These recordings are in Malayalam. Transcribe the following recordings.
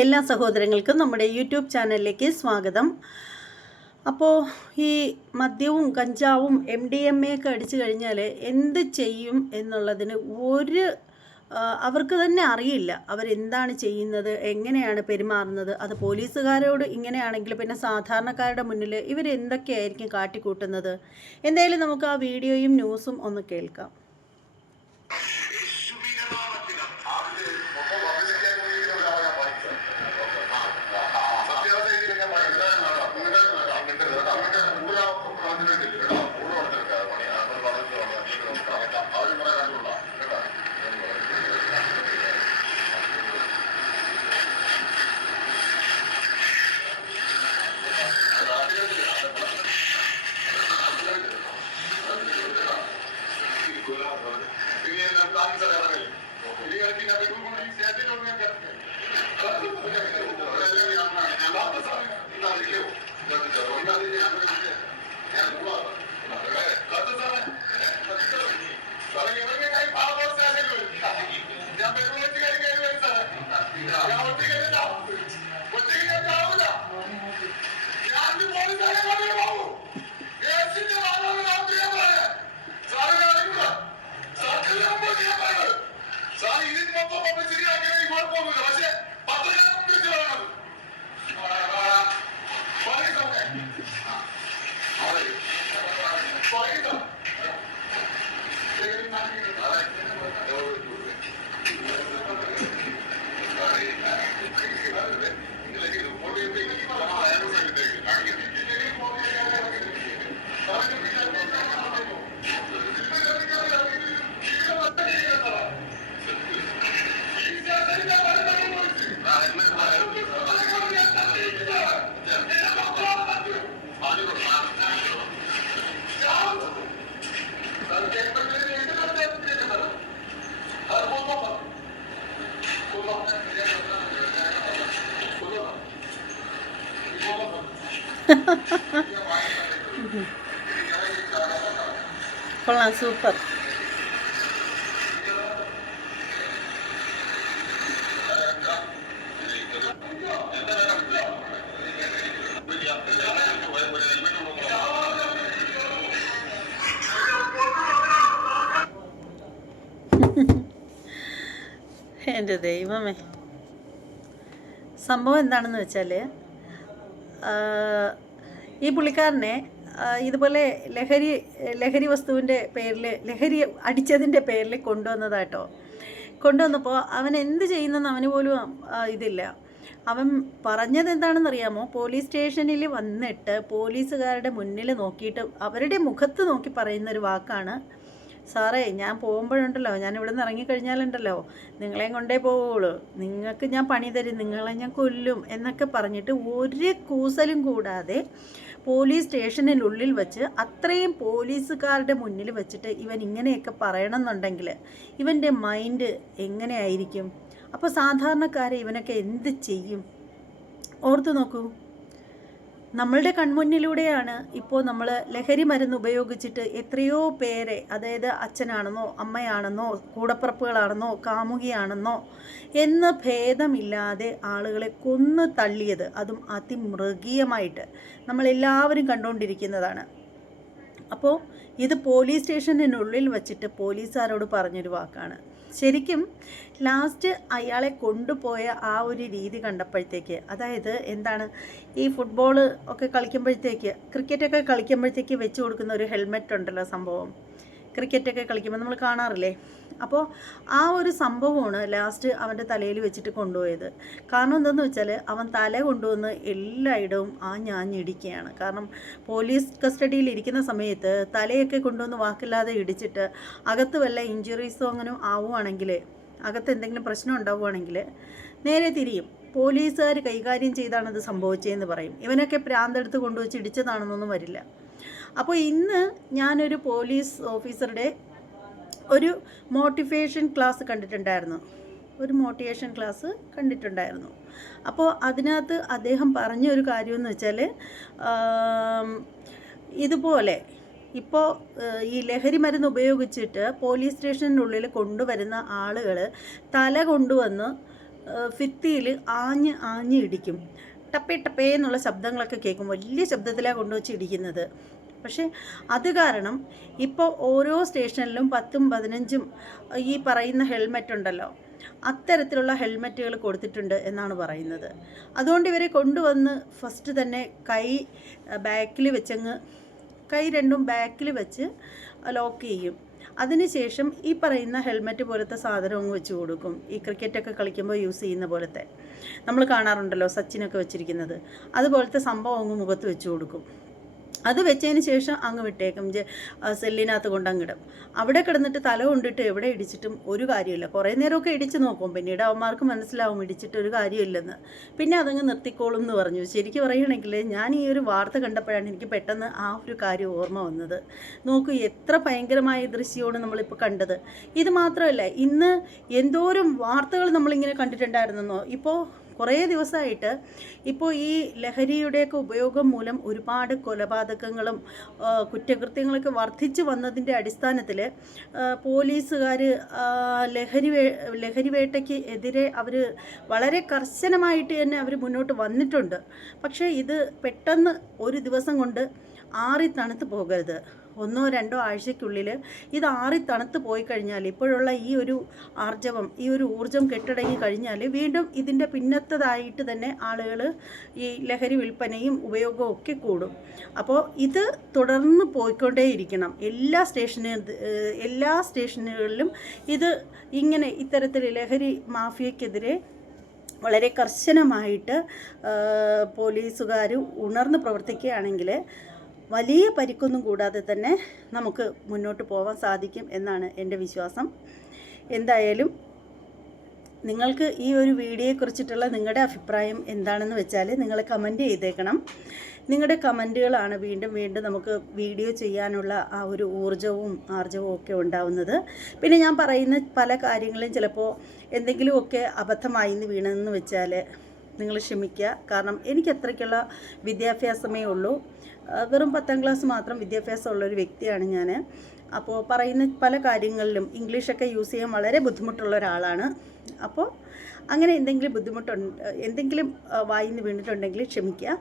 എല്ലാ സഹോദരങ്ങൾക്കും നമ്മുടെ യൂട്യൂബ് ചാനലിലേക്ക് സ്വാഗതം. അപ്പോൾ ഈ മദ്യവും കഞ്ചാവും എം ഡി എം എ ഒക്കെ അടിച്ചു കഴിഞ്ഞാൽ എന്ത് ചെയ്യും എന്നുള്ളതിന് ഒരു അവർക്ക് തന്നെ അറിയില്ല. അവരെന്താണ് ചെയ്യുന്നത് എങ്ങനെയാണ് പെരുമാറുന്നത് അത് പോലീസുകാരോട് ഇങ്ങനെയാണെങ്കിൽ പിന്നെ സാധാരണക്കാരുടെ മുന്നിൽ ഇവരെന്തൊക്കെയായിരിക്കും കാട്ടിക്കൂട്ടുന്നത്? എന്തായാലും നമുക്ക് ആ വീഡിയോയും ന്യൂസും ഒന്ന് കേൾക്കാം. കൊള്ളാം സൂപ്പർ എന്റെ ദൈവമേ. സംഭവം എന്താണെന്ന് വെച്ചാൽ ഈ പുള്ളിക്കാരനെ ഇതുപോലെ ലഹരി ലഹരി വസ്തുവിന്റെ പേരിൽ ലഹരി അടിച്ചതിന്റെ പേരിൽ കൊണ്ടുവന്നതാട്ടോ കൊണ്ടുവന്നപ്പോൾ അവൻ എന്ത് ചെയ്യുന്നെന്ന് അവന് പോലും ഇതില്ല. അവൻ പറഞ്ഞത് എന്താണെന്നറിയാമോ? പോലീസ് സ്റ്റേഷനിൽ വന്നിട്ട് പോലീസുകാരുടെ മുന്നിൽ നോക്കിയിട്ട് അവരുടെ മുഖത്ത് നോക്കി പറയുന്നൊരു വാക്കാണ് സാറേ ഞാൻ പോകുമ്പോഴുണ്ടല്ലോ. ഞാൻ ഇവിടെ നിന്ന് ഇറങ്ങിക്കഴിഞ്ഞാലുണ്ടല്ലോ. നിങ്ങളെയും കൊണ്ടേ പോവുള്ളൂ. നിങ്ങൾക്ക് ഞാൻ പണി തരും. നിങ്ങളെ ഞാൻ കൊല്ലും എന്നൊക്കെ പറഞ്ഞിട്ട് ഒരു കൂസലും കൂടാതെ പോലീസ് സ്റ്റേഷനിലുള്ളിൽ വെച്ച് അത്രയും പോലീസുകാരുടെ മുന്നിൽ വെച്ചിട്ട് ഇവൻ ഇങ്ങനെയൊക്കെ പറയണമെന്നുണ്ടെങ്കിൽ ഇവന്റെ മൈൻഡ് എങ്ങനെയായിരിക്കും? അപ്പോൾ സാധാരണക്കാരെ ഇവനൊക്കെ എന്ത് ചെയ്യും? ഓർത്തു നോക്കൂ. നമ്മളുടെ കൺമുന്നിലൂടെയാണ് ഇപ്പോൾ നമ്മൾ ലഹരി മരുന്ന് ഉപയോഗിച്ചിട്ട് എത്രയോ പേരെ അതായത് അച്ഛനാണെന്നോ അമ്മയാണെന്നോ കൂടപ്പുറപ്പുകളാണെന്നോ കാമുകിയാണെന്നോ എന്ന് ഭേദമില്ലാതെ ആളുകളെ കൊന്നു തള്ളിയത് അതും അതിമൃഗീയമായിട്ട് നമ്മളെല്ലാവരും കണ്ടുകൊണ്ടിരിക്കുന്നതാണ്. അപ്പോൾ ഇത് പോലീസ് സ്റ്റേഷനുള്ളിൽ വച്ചിട്ട് പോലീസുകാരോട് പറഞ്ഞൊരു വാക്കാണ്. ശരിക്കും ലാസ്റ്റ് അയാളെ കൊണ്ടുപോയ ആ ഒരു രീതി കണ്ടപ്പോഴത്തേക്ക് അതായത് എന്താണ് ഈ ഫുട്ബോൾ ഒക്കെ കളിക്കുമ്പോഴത്തേക്ക് ക്രിക്കറ്റൊക്കെ കളിക്കുമ്പോഴത്തേക്ക് വെച്ച് കൊടുക്കുന്ന ഒരു ഹെൽമെറ്റ് ഉണ്ടല്ലോ സംഭവം. ക്രിക്കറ്റൊക്കെ കളിക്കുമ്പോൾ നമ്മൾ കാണാറില്ലേ? അപ്പോൾ ആ ഒരു സംഭവമാണ് ലാസ്റ്റ് അവന്റെ തലയിൽ വെച്ചിട്ട് കൊണ്ടുപോയത്. കാരണം എന്താണെന്ന് വെച്ചാൽ അവൻ തല കൊണ്ടുവന്ന് എല്ലായിടവും ആ ഞാൻ ഇടിക്കുകയാണ് കാരണം പോലീസ് കസ്റ്റഡിയിൽ ഇരിക്കുന്ന സമയത്ത് തലയൊക്കെ കൊണ്ടുവന്ന് വാക്കില്ലാതെ ഇടിച്ചിട്ട് അകത്ത് വല്ല ഇഞ്ചുറീസോ അങ്ങനെ ആവുകയാണെങ്കിൽ അകത്ത് എന്തെങ്കിലും പ്രശ്നം ഉണ്ടാവുകയാണെങ്കിൽ നേരെ തിരിയും. പോലീസുകാർ കൈകാര്യം ചെയ്താണ് ഇത് സംഭവിച്ചതെന്ന് പറയും. ഇവനൊക്കെ പ്രാന്തെടുത്ത് കൊണ്ടുവച്ച് ഇടിച്ചതാണെന്നൊന്നും വരില്ല. അപ്പോൾ ഇന്ന് ഞാനൊരു പോലീസ് ഓഫീസറുടെ ഒരു മോട്ടിവേഷൻ ക്ലാസ് കണ്ടിട്ടുണ്ടായിരുന്നു. ഒരു മോട്ടിവേഷൻ ക്ലാസ് കണ്ടിട്ടുണ്ടായിരുന്നു. അപ്പോൾ അതിനകത്ത് അദ്ദേഹം പറഞ്ഞ ഒരു കാര്യമെന്ന് വെച്ചാൽ ഇതുപോലെ ഇപ്പോൾ ഈ ലഹരി മരുന്ന് ഉപയോഗിച്ചിട്ട് പോലീസ് സ്റ്റേഷനുള്ളിൽ കൊണ്ടുവരുന്ന ആളുകൾ തല കൊണ്ടുവന്ന് ഫിത്തിയിൽ ആഞ്ഞ് ആഞ്ഞ് ഇടിക്കും. ടപ്പേ ടപ്പേ എന്നുള്ള ശബ്ദങ്ങളൊക്കെ കേൾക്കും. വലിയ ശബ്ദത്തിലാണ് കൊണ്ടുവച്ച് ഇടിക്കുന്നത്. പക്ഷേ അത് കാരണം ഇപ്പോൾ ഓരോ സ്റ്റേഷനിലും പത്തും പതിനഞ്ചും ഈ പറയുന്ന ഹെൽമെറ്റ് ഉണ്ടല്ലോ. അത്തരത്തിലുള്ള ഹെൽമെറ്റുകൾ കൊടുത്തിട്ടുണ്ട് എന്നാണ് പറയുന്നത്. അതുകൊണ്ട് ഇവരെ കൊണ്ടുവന്ന് ഫസ്റ്റ് തന്നെ കൈ ബാക്കിൽ വെച്ചങ്ങ് കൈ രണ്ടും ബാക്കിൽ വെച്ച് ലോക്ക് ചെയ്യും. അതിനുശേഷം ഈ പറയുന്ന ഹെൽമെറ്റ് പോലത്തെ സാധനം അങ്ങ് വെച്ച് കൊടുക്കും. ഈ ക്രിക്കറ്റൊക്കെ കളിക്കുമ്പോൾ യൂസ് ചെയ്യുന്ന പോലത്തെ. നമ്മൾ കാണാറുണ്ടല്ലോ സച്ചിനൊക്കെ വെച്ചിരിക്കുന്നത്. അതുപോലത്തെ സംഭവം അങ്ങ് മുഖത്ത് വെച്ച് കൊടുക്കും. അത് വെച്ചതിന് ശേഷം അങ്ങ് വിട്ടേക്കും. ജെ കൊണ്ട് അങ്ങിടും അവിടെ കിടന്നിട്ട് തല കൊണ്ടിട്ട് എവിടെ ഇടിച്ചിട്ടും ഒരു കാര്യമില്ല കുറേ നേരമൊക്കെ ഇടിച്ച് നോക്കും. പിന്നീട് അവന്മാർക്ക് മനസ്സിലാവും ഇടിച്ചിട്ട് ഒരു കാര്യമില്ലെന്ന് പിന്നെ അതങ്ങ് നിർത്തിക്കോളും എന്ന് പറഞ്ഞു. ശരിക്കും പറയുകയാണെങ്കിൽ ഞാൻ ഈ ഒരു വാർത്ത കണ്ടപ്പോഴാണ് എനിക്ക് പെട്ടെന്ന് ആ ഒരു കാര്യം ഓർമ്മ വന്നത്. നോക്കൂ എത്ര ഭയങ്കരമായ ദൃശ്യമാണ് നമ്മളിപ്പോൾ കണ്ടത്. ഇത് മാത്രമല്ല ഇന്ന് എന്തോരം വാർത്തകൾ നമ്മളിങ്ങനെ കണ്ടിട്ടുണ്ടായിരുന്നെന്നോ ഇപ്പോൾ കുറേ ദിവസമായിട്ട് ഇപ്പോൾ ഈ ലഹരിയുടെയൊക്കെ ഉപയോഗം മൂലം ഒരുപാട് കൊലപാതകങ്ങളും കുറ്റകൃത്യങ്ങളൊക്കെ വർദ്ധിച്ചു വന്നതിന്റെ അടിസ്ഥാനത്തിൽ പോലീസുകാർ ലഹരി ലഹരി വേട്ടയ്ക്ക് എതിരെ അവർ വളരെ കർശനമായിട്ട് തന്നെ അവർ മുന്നോട്ട് വന്നിട്ടുണ്ട്. പക്ഷേ ഇത് പെട്ടെന്ന് ഒരു ദിവസം കൊണ്ട് ആറി തണുത്ത് പോകരുത്. ഒന്നോ രണ്ടോ ആഴ്ചയ്ക്കുള്ളിൽ ഇത് ആറി തണുത്ത് പോയി കഴിഞ്ഞാൽ ഇപ്പോഴുള്ള ഈ ഒരു ആർജവം ഈ ഒരു ഊർജം കെട്ടടങ്ങി കഴിഞ്ഞാൽ വീണ്ടും ഇതിന്റെ പിന്നത്തതായിട്ട് തന്നെ ആളുകൾ ഈ ലഹരി വിൽപ്പനയും ഉപയോഗവും ഒക്കെ കൂടും. അപ്പോൾ ഇത് തുടർന്ന് പോയിക്കൊണ്ടേയിരിക്കണം. എല്ലാ സ്റ്റേഷന് എല്ലാ സ്റ്റേഷനുകളിലും ഇത് ഇങ്ങനെ ഇത്തരത്തിൽ ലഹരി മാഫിയക്കെതിരെ വളരെ കർശനമായിട്ട് പോലീസുകാർ ഉണർന്ന് പ്രവർത്തിക്കുകയാണെങ്കിൽ വലിയ പരിക്കൊന്നും കൂടാതെ തന്നെ നമുക്ക് മുന്നോട്ട് പോകാൻ സാധിക്കും എന്നാണ് എന്റെ വിശ്വാസം. എന്തായാലും നിങ്ങൾക്ക് ഈ ഒരു വീഡിയോയെക്കുറിച്ചിട്ടുള്ള നിങ്ങളുടെ അഭിപ്രായം എന്താണെന്ന് വെച്ചാൽ നിങ്ങൾ കമന്റ് ചെയ്തേക്കണം. നിങ്ങളുടെ കമന്റുകളാണ് വീണ്ടും വീണ്ടും നമുക്ക് വീഡിയോ ചെയ്യാനുള്ള ആ ഒരു ഊർജവും ആർജവും ഒക്കെ ഉണ്ടാവുന്നത്. പിന്നെ ഞാൻ പറയുന്ന പല കാര്യങ്ങളും ചിലപ്പോൾ എന്തെങ്കിലുമൊക്കെ അബദ്ധമായി എന്ന് വീണെന്ന് വെച്ചാൽ നിങ്ങൾ ക്ഷമിക്കുക കാരണം എനിക്ക് അത്രയ്ക്കുള്ള വിദ്യാഭ്യാസമേ ഉള്ളൂ. വെറും പത്താം ക്ലാസ് മാത്രം വിദ്യാഭ്യാസമുള്ള ഒരു വ്യക്തിയാണ് ഞാൻ അപ്പോൾ പറയുന്ന പല കാര്യങ്ങളിലും ഇംഗ്ലീഷൊക്കെ യൂസ് ചെയ്യാൻ വളരെ ബുദ്ധിമുട്ടുള്ള ഒരാളാണ്. അപ്പോൾ അങ്ങനെ എന്തെങ്കിലും ബുദ്ധിമുട്ടുണ്ട് എന്തെങ്കിലും വായിന്ന് വീണിട്ടുണ്ടെങ്കിൽ ക്ഷമിക്കുക.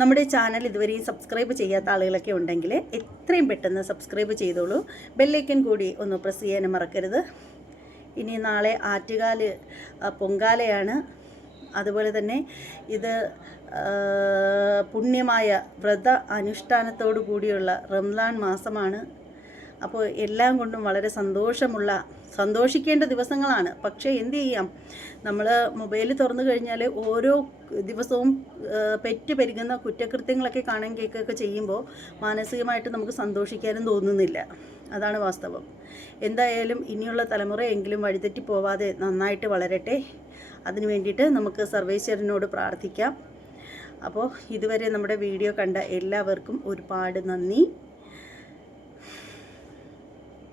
നമ്മുടെ ചാനൽ ഇതുവരെയും സബ്സ്ക്രൈബ് ചെയ്യാത്ത ആളുകളൊക്കെ ഉണ്ടെങ്കിൽ എത്രയും പെട്ടെന്ന് സബ്സ്ക്രൈബ് ചെയ്തോളൂ. ബെല്ലൈക്കൻ കൂടി ഒന്ന് പ്രസ് ചെയ്യാനും മറക്കരുത്. ഇനി നാളെ ആറ്റുകാൽ പൊങ്കാലയാണ്. അതുപോലെ തന്നെ ഇത് പുണ്യമായ വ്രത അനുഷ്ഠാനത്തോടു കൂടിയുള്ള റംലാൻ മാസമാണ്. അപ്പോൾ എല്ലാം കൊണ്ടും വളരെ സന്തോഷമുള്ള സന്തോഷിക്കേണ്ട ദിവസങ്ങളാണ്. പക്ഷേ എന്ത് ചെയ്യാം? നമ്മൾ മൊബൈൽ തുറന്നു കഴിഞ്ഞാൽ ഓരോ ദിവസവും പെറ്റ് പെരുകുന്ന കുറ്റകൃത്യങ്ങളൊക്കെ കാണാൻ കേൾക്കുകയൊക്കെ ചെയ്യുമ്പോൾ മാനസികമായിട്ട് നമുക്ക് സന്തോഷിക്കാനും തോന്നുന്നില്ല. അതാണ് വാസ്തവം. എന്തായാലും ഇനിയുള്ള തലമുറയെങ്കിലും വഴിതെറ്റി പോവാതെ നന്നായിട്ട് വളരട്ടെ. അതിനു വേണ്ടിയിട്ട് നമുക്ക് സർവേശ്വരനോട് പ്രാർത്ഥിക്കാം. അപ്പോൾ ഇതുവരെ നമ്മുടെ വീഡിയോ കണ്ട എല്ലാവർക്കും ഒരുപാട് നന്ദി.